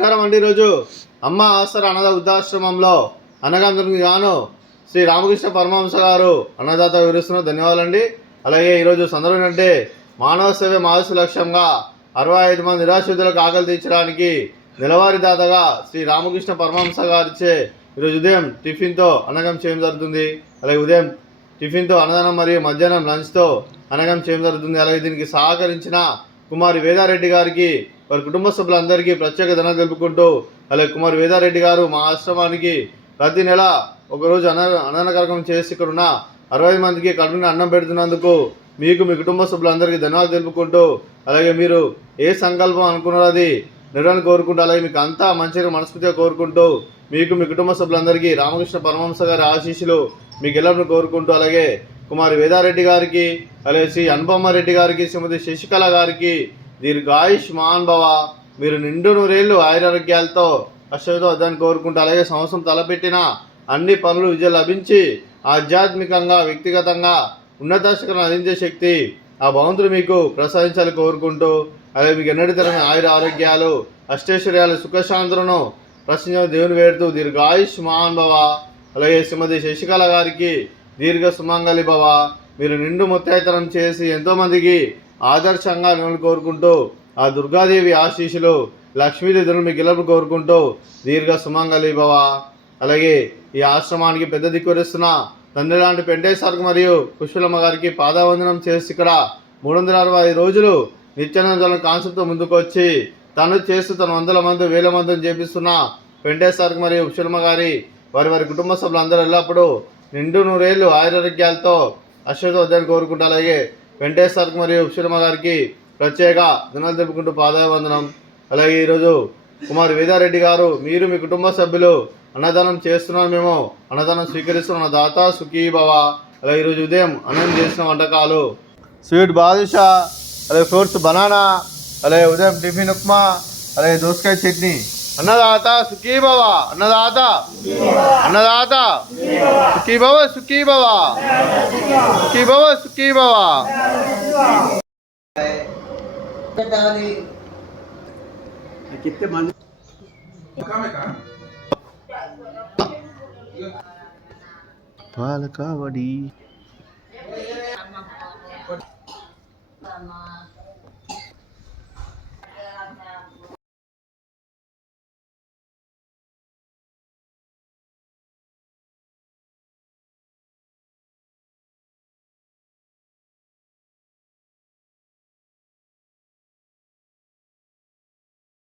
నమస్కారం అండి. ఈరోజు అమ్మ ఆసర అన్నద వృద్ధాశ్రమంలో అన్నగాంధులకు గాను శ్రీ రామకృష్ణ పరమహంస గారు అన్నదాత వివరిస్తున్న ధన్యవాదాలండి. అలాగే ఈరోజు సందర్భం అంటే మానవ సేవ మానసు లక్ష్యంగా 65 మంది నిరాశ్రితులకు ఆకలి తీర్చడానికి నెలవారీ దాతగా శ్రీ రామకృష్ణ పరమహంస గారిచే ఈరోజు ఉదయం టిఫిన్తో అన్నగం చేయడం జరుగుతుంది. అలాగే ఉదయం టిఫిన్తో అన్నదానం మరియు మధ్యాహ్నం లంచ్తో అన్నగం చేయడం జరుగుతుంది. అలాగే దీనికి సహకరించిన కుమారి వేదారెడ్డి గారికి వారి కుటుంబ సభ్యులందరికీ ప్రత్యేక ధన్యవాదాలు తెలుపుకుంటూ, అలాగే కుమారి వేదారెడ్డి గారు మా ఆశ్రమానికి ప్రతి నెల ఒకరోజు అన్నదాన కార్యక్రమం చేసి ఇక్కడ ఉన్న 60 మందికి కడుపుని అన్నం పెడుతున్నందుకు మీకు మీ కుటుంబ సభ్యులందరికీ ధన్యవాదాలు తెలుపుకుంటూ, అలాగే మీరు ఏ సంకల్పం అనుకున్నారో అది నిర్వహణ కోరుకుంటూ, అలాగే మీకు అంతా మంచిగా మనస్ఫూర్తిగా కోరుకుంటూ, మీకు మీ కుటుంబ సభ్యులందరికీ రామకృష్ణ పరమహంస గారి ఆశీస్సులు మీకు ఎల్లప్పుడూ కోరుకుంటూ, అలాగే కుమారి వేదారెడ్డి గారికి, అలాగే శ్రీ అనుపమ్మ రెడ్డి గారికి, శ్రీమతి శశికళ గారికి దీర్ఘాయుష్ మహాన్ భవ, మీరు నిండు నూరేళ్లు ఆయురారోగ్యాలతో అశ్వతో అదాన్ని కోరుకుంటూ, అలాగే సంవత్సరం తలపెట్టిన అన్ని పనులు విజయం లభించి ఆధ్యాత్మికంగా వ్యక్తిగతంగా ఉన్నత శిఖరం అందించే శక్తి ఆ భగవంతుడు మీకు ప్రసాదించాలని కోరుకుంటూ, అలాగే మీకు ఎన్నటి తరమైన ఆయుర ఆరోగ్యాలు అష్టైశ్వర్యాలు సుఖశాంతులను ప్రశ్నించిన దేవుని వేడుతూ దీర్ఘాయుష్ మహాన్ భవ, అలాగే శ్రీమతి శశికళ గారికి దీర్ఘ సుమంగళి భవ, మీరు నిండు ముత్తైతనం చేసి ఎంతోమందికి ఆదర్శంగా నిలబడి కోరుకుంటూ, ఆ దుర్గాదేవి ఆశీస్సులు లక్ష్మీదేవులు మీకు ఎల్లప్పుడు కోరుకుంటూ దీర్ఘ సుమంగళి భవ. అలాగే ఈ ఆశ్రమానికి పెద్ద దిక్కువరిస్తున్న తండ్రి లాంటి పెంటేశ్వరకు మరియు పుష్పలమ్మ గారికి పాదవందనం చేసి ఇక్కడ 365 రోజులు నిత్యానంద కాన్సెప్ట్తో ముందుకు వచ్చి తను చేస్తూ తన 100 మంది 1000 మందిని చేపిస్తున్న పెంటేశ్వరకు మరియు పుష్పలమ్మ గారి వారి కుటుంబ సభ్యులందరూ ఎల్లప్పుడూ నిండు నూరేళ్లు ఆయురారోగ్యాలతో అశ్వతోద్యాన్ని కోరుకుంటూ, అలాగే వెంకటేశ్వరకు మరియు పుష్పలమ్మ గారికి ప్రత్యేక ధన్యవాదాలు తెలుపుకుంటూ పాదావందనం. అలాగే ఈరోజు కుమారి వేదారెడ్డి గారు మీరు మీ కుటుంబ సభ్యులు అన్నదానం చేస్తున్నాం, మేము అన్నదానం స్వీకరిస్తున్న దాత సుఖీ భవ. అలాగే ఈరోజు ఉదయం అన్నం చేసిన వంటకాలు స్వీట్ బాదుషా, అలాగే ఫ్రూట్స్ బనానా, అలాగే ఉదయం టిఫిన్ ఉప్మా, అలాగే దోసకాయ చట్నీ. అన్నదాత సుఖీ భవ, అన్నదాత అన్నదాత సుఖీ భవ, సుఖీ భవ, సుఖీ భవ, సుఖీ భవ. పాలకావడి